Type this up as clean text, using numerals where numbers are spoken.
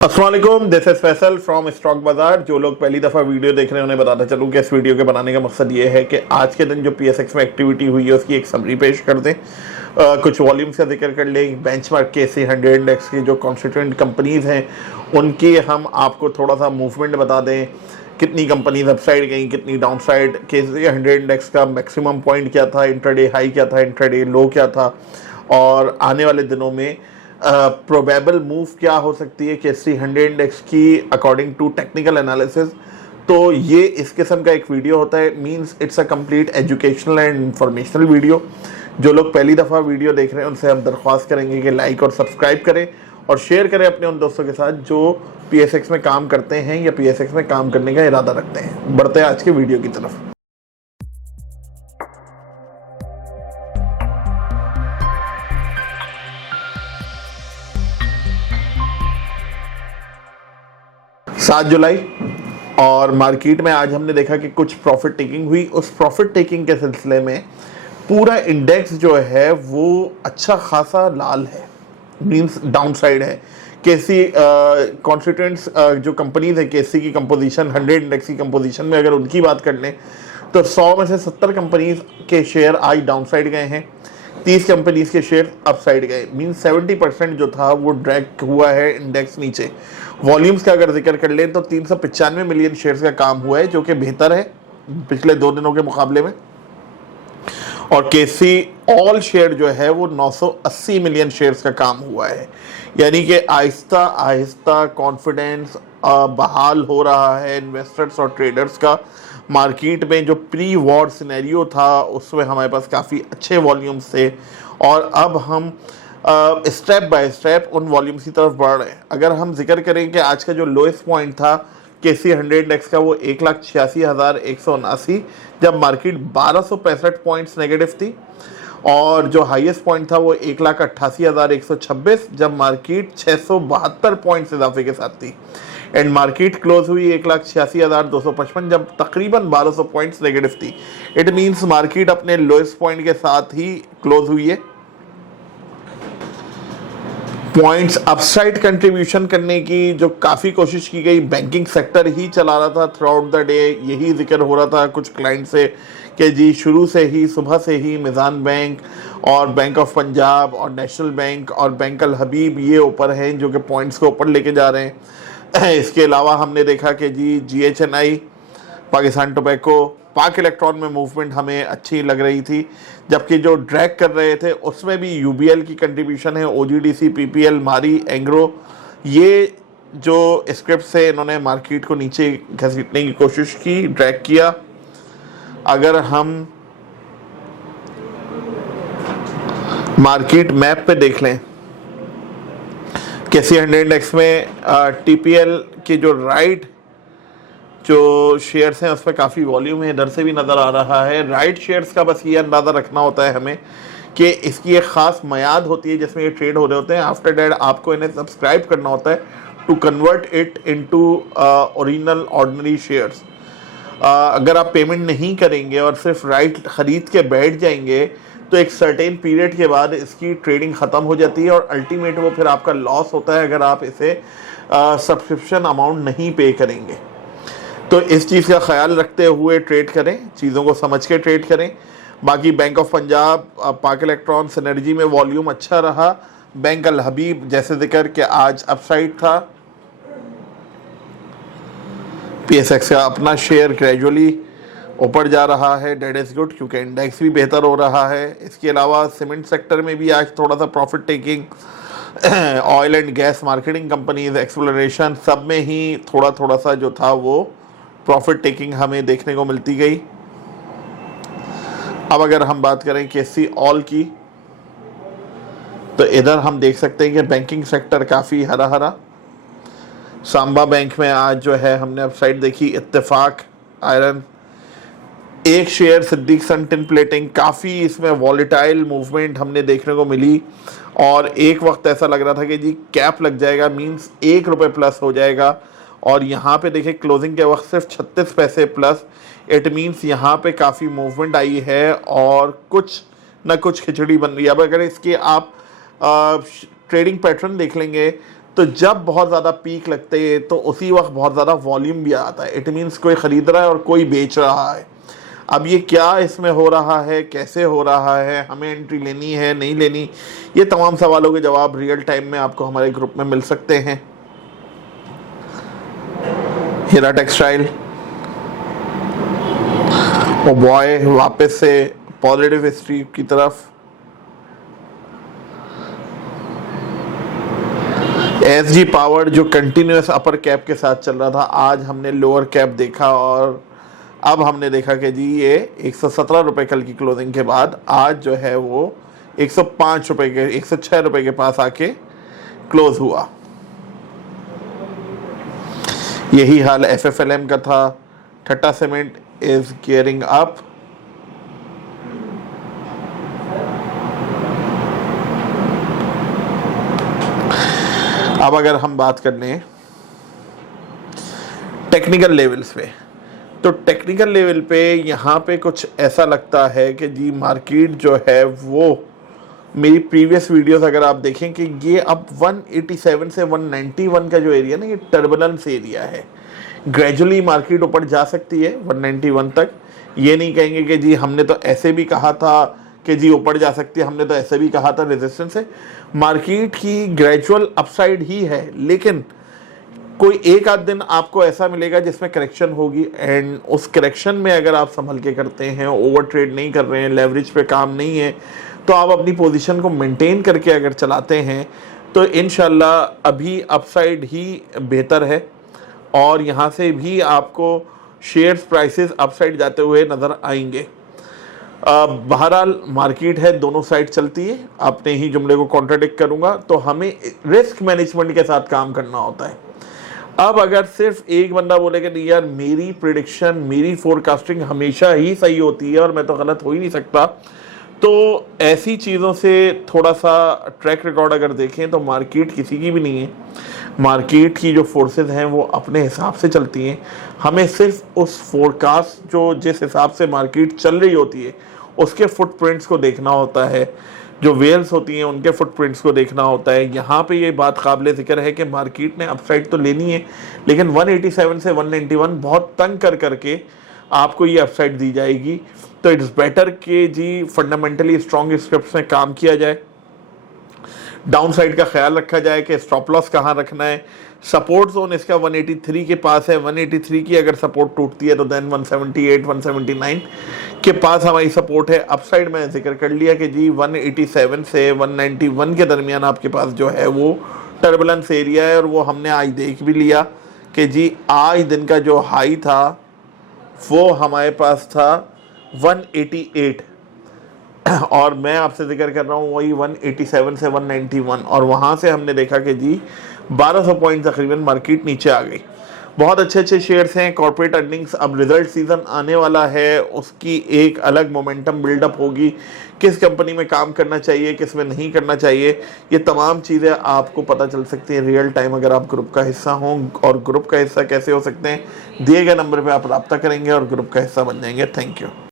अस्सलाम वालेकुम, this is Faisal from stock बाजार। जो लोग पहली दफ़ा वीडियो देख रहे हैं उन्हें बताता चलूँ कि इस वीडियो के बनाने का मकसद ये है कि आज के दिन जो पीएसएक्स में एक्टिविटी हुई है उसकी एक समरी पेश कर दें, कुछ वॉल्यूम्स का जिक्र कर लें, बेंचमार्क के सी 100 इंडेक्स की जो कॉन्स्टिट्यूएंट कंपनीज़ हैं उनकी हम आपको थोड़ा सा मूवमेंट बता दें, कितनी कंपनीज अपसाइड गई, कितनी डाउन साइड, के सी 100 इंडेक्स का मैक्सिमम पॉइंट क्या था, इंट्राडे हाई क्या था, इंट्राडे लो क्या था, और आने वाले दिनों में प्रोबेबल मूव क्या हो सकती है केसी 100 इंडेक्स की अकॉर्डिंग टू टेक्निकल एनालिसिस। तो ये इस किस्म का एक वीडियो होता है, means it's a complete educational and informational video. जो लोग पहली दफ़ा वीडियो देख रहे हैं उनसे हम दरख्वास्त करेंगे कि लाइक और सब्सक्राइब करें और शेयर करें अपने उन दोस्तों के साथ जो पीएसएक्स में काम करते हैं या पीएसएक्स में काम करने का इरादा रखते हैं। बढ़ते हैं आज के वीडियो की तरफ। सात जुलाई और मार्केट में आज हमने देखा कि कुछ प्रॉफिट टेकिंग हुई। उस प्रॉफिट टेकिंग के सिलसिले में पूरा इंडेक्स जो है वो अच्छा खासा लाल है, मींस डाउन साइड है। केसी कॉन्स्टिट्यूएंट्स जो कंपनीज है केसी की कंपोजिशन 100 इंडेक्स की कंपोजिशन में अगर उनकी बात कर लें तो 100 में से 70 कंपनीज के शेयर आज डाउन साइड गए हैं, 30 कंपनीज के शेयर अपसाइड गए, मींस 70% जो था वो ड्रैग हुआ है इंडेक्स नीचे। वॉल्यूम्स का अगर जिक्र कर लें तो 395 मिलियन शेयर्स का काम हुआ है, जो कि बेहतर है पिछले 2 दिनों के मुकाबले में। और केसी ऑल शेयर जो है वो 980 मिलियन शेयर्स का काम हुआ है, यानी कि आहिस्ता आहिस्ता कॉन्फिडेंस बहाल हो रहा है इन्वेस्टर्स और ट्रेडर्स का। मार्केट में जो प्री वॉर सिनेरियो था उसमें हमारे पास काफ़ी अच्छे वॉल्यूम्स थे और अब हम स्टेप बाय स्टेप उन वॉल्यूम्स की तरफ बढ़ रहे हैं। अगर हम जिक्र करें कि आज का जो लोएस्ट पॉइंट था केसी 100 इंडेक्स का वो 1,86,179, जब मार्केट 1265 पॉइंट्स नेगेटिव थी, और जो हाईएस्ट पॉइंट था वो 1,88,126 जब मार्केट 672 पॉइंट्स इजाफे के साथ थी। एंड मार्केट क्लोज हुई 1,86,255 जब तकरीबन 1200 पॉइंट्स नेगेटिव थी। इट मींस मार्केट अपने लोएस्ट पॉइंट के साथ ही क्लोज हुई है। पॉइंट्स अपसाइड कंट्रीब्यूशन करने की जो काफ़ी कोशिश की गई, बैंकिंग सेक्टर ही चला रहा था थ्रू आउट द डे। यही जिक्र हो रहा था कुछ क्लाइंट से कि जी शुरू से ही सुबह से ही मिज़ान बैंक और बैंक ऑफ पंजाब और नेशनल बैंक और बैंक अल हबीब ये ऊपर हैं जो कि पॉइंट्स को ऊपर लेके जा रहे हैं। इसके अलावा हमने देखा कि जी GHNI, पाकिस्तान टोबैको, पाक इलेक्ट्रॉन में मूवमेंट हमें अच्छी लग रही थी, जबकि जो ड्रैग कर रहे थे उसमें भी UBL की कंट्रीब्यूशन है, OGDC, PPL, मारी, एंग्रो, ये जो स्क्रिप्ट से इन्होंने मार्केट को नीचे घसीटने की कोशिश की, ड्रैग किया। अगर हम मार्केट मैप पे देख लें केसी 100 इंडेक्स में TPL के जो राइट जो शेयर्स हैं उस पर काफ़ी वॉल्यूम है, इधर से भी नज़र आ रहा है। राइट शेयर्स का बस ये अंदाज़ा रखना होता है हमें कि इसकी एक ख़ास मयाद होती है जिसमें ये ट्रेड हो रहे होते हैं। आफ्टर डैट आपको इन्हें सब्सक्राइब करना होता है to convert it into original ordinary shares. अगर आप पेमेंट नहीं करेंगे और सिर्फ राइट ख़रीद के बैठ जाएंगे तो एक सर्टेन पीरियड के बाद इसकी ट्रेडिंग ख़त्म हो जाती है और अल्टीमेट वो फिर आपका लॉस होता है अगर आप इसे सब्सक्रिप्शन अमाउंट नहीं पे करेंगे। तो इस चीज़ का ख्याल रखते हुए ट्रेड करें, चीज़ों को समझ के ट्रेड करें। बाकी बैंक ऑफ पंजाब, पाक इलेक्ट्रॉन, सिनर्जी में वॉल्यूम अच्छा रहा। बैंक अल हबीब जैसे जिक्र कि आज अपसाइड था। पीएसएक्स का अपना शेयर ग्रेजुअली ऊपर जा रहा है, डेट इज़ गुड क्योंकि इंडेक्स भी बेहतर हो रहा है। इसके अलावा सीमेंट सेक्टर में भी आज थोड़ा सा profit taking, oil and gas marketing companies, exploration, सब में ही थोड़ा थोड़ा सा जो था वो प्रॉफिट टेकिंग हमें देखने को मिलती गई। अब अगर हम बात करें केसी ऑल की तो इधर हम देख सकते हैं कि बैंकिंग सेक्टर काफ़ी हरा हरा। सांबा बैंक में आज जो है हमने अपसाइड देखी। इत्तेफाक आयरन, एक शेयर सिद्दीक सन टिन प्लेटिंग, काफ़ी इसमें वॉलेटाइल मूवमेंट हमने देखने को मिली और एक वक्त ऐसा लग रहा था कि जी कैप लग जाएगा, मींस ₹1 प्लस हो जाएगा, और यहाँ पे देखें क्लोजिंग के वक्त सिर्फ 36 पैसे प्लस। इट मीन्स यहाँ पे काफ़ी मूवमेंट आई है और कुछ न कुछ खिचड़ी बन रही है। अब अगर इसके आप ट्रेडिंग पैटर्न देख लेंगे तो जब बहुत ज़्यादा पीक लगते हैं तो उसी वक्त बहुत ज़्यादा वॉल्यूम भी आता है। इट मीन्स कोई ख़रीद रहा है और कोई बेच रहा है। अब ये क्या इसमें हो रहा है, कैसे हो रहा है, हमें एंट्री लेनी है नहीं लेनी, ये तमाम सवालों के जवाब रियल टाइम में आपको हमारे ग्रुप में मिल सकते हैं। हीरा टेक्सटाइल, ओ बॉय, वापस से पॉजिटिव हिस्ट्री की तरफ। एसजी पावर जो कंटिन्यूस अपर कैप के साथ चल रहा था, आज हमने लोअर कैप देखा और अब हमने देखा कि जी ये 117 रुपये कल की क्लोजिंग के बाद आज जो है वो 105 रुपये के 106 रुपये के पास आके क्लोज हुआ। यही हाल एफएफएलएम का था। ठट्टा सीमेंट इज गियरिंग अप। अब अगर हम बात कर लें टेक्निकल लेवल्स पे, तो टेक्निकल लेवल पे यहाँ पे कुछ ऐसा लगता है कि जी मार्केट जो है वो, मेरी प्रीवियस वीडियोस अगर आप देखें कि ये अब 187 से 191 का जो एरिया ना, ये टर्बुलेंस एरिया है। ग्रेजुअली मार्केट ऊपर जा सकती है 191 तक। ये नहीं कहेंगे कि जी हमने तो ऐसे भी कहा था कि जी ऊपर जा सकती है, हमने तो ऐसे भी कहा था रेजिस्टेंस है। मार्केट की ग्रेजुअल अपसाइड ही है, लेकिन कोई एक आध दिन आपको ऐसा मिलेगा जिसमें करेक्शन होगी, एंड उस करेक्शन में अगर आप संभल के करते हैं, ओवर ट्रेड नहीं कर रहे हैं, लेवरेज पे काम नहीं है, तो आप अपनी पोजीशन को मेंटेन करके अगर चलाते हैं तो इंशाल्लाह अभी अपसाइड ही बेहतर है और यहाँ से भी आपको शेयर्स प्राइसेस अपसाइड जाते हुए नज़र आएंगे। बहरहाल मार्केट है, दोनों साइड चलती है। अपने ही जुमले को कॉन्ट्राडिक्ट करूँगा, तो हमें रिस्क मैनेजमेंट के साथ काम करना होता है। अब अगर सिर्फ एक बंदा बोले कि नहीं यार मेरी प्रिडिक्शन, मेरी फोरकास्टिंग हमेशा ही सही होती है और मैं तो गलत हो ही नहीं सकता, तो ऐसी चीज़ों से थोड़ा सा ट्रैक रिकॉर्ड अगर देखें तो मार्केट किसी की भी नहीं है। मार्केट की जो फोर्सेस हैं वो अपने हिसाब से चलती हैं। हमें सिर्फ उस फोरकास्ट जो जिस हिसाब से मार्केट चल रही होती है उसके फुटप्रिंट्स को देखना होता है, जो वेल्स होती हैं उनके फुटप्रिंट्स को देखना होता है। यहाँ पे ये बात काबिल ज़िक्र है कि मार्केट ने अपसाइड तो लेनी है, लेकिन 187 से 191 बहुत तंग कर करके आपको ये अपसाइड दी जाएगी। तो इट्स बेटर कि जी फंडामेंटली स्ट्रॉन्ग स्क्रिप्ट्स में काम किया जाए, डाउन साइड का ख्याल रखा जाए कि स्टॉप लॉस कहाँ रखना है। सपोर्ट जोन इसका 183 के पास है। 183 की अगर सपोर्ट टूटती है तो देन 178 179 के पास हमारी सपोर्ट है। अपसाइड मैंने जिक्र कर लिया कि जी 187 से 191 के दरमियान आपके पास जो है वो टर्बुलेंस एरिया है, और वो हमने आज देख भी लिया कि जी आज दिन का जो हाई था वो हमारे पास था 188 और मैं आपसे जिक्र कर रहा हूँ वही 187 से 191, और वहाँ से हमने देखा कि जी 1200 पॉइंट तकरीबन मार्केट नीचे आ गई। बहुत अच्छे अच्छे शेयर्स हैं। कॉर्पोरेट अर्निंग्स, अब रिजल्ट सीजन आने वाला है, उसकी एक अलग मोमेंटम बिल्डअप होगी। किस कंपनी में काम करना चाहिए, किस में नहीं करना चाहिए, ये तमाम चीज़ें आपको पता चल सकती हैं रियल टाइम अगर आप ग्रुप का हिस्सा हों। और ग्रुप का हिस्सा कैसे हो सकते हैं, दिए गए नंबर पर आप रब्ता करेंगे और ग्रुप का हिस्सा बन जाएंगे। Thank you.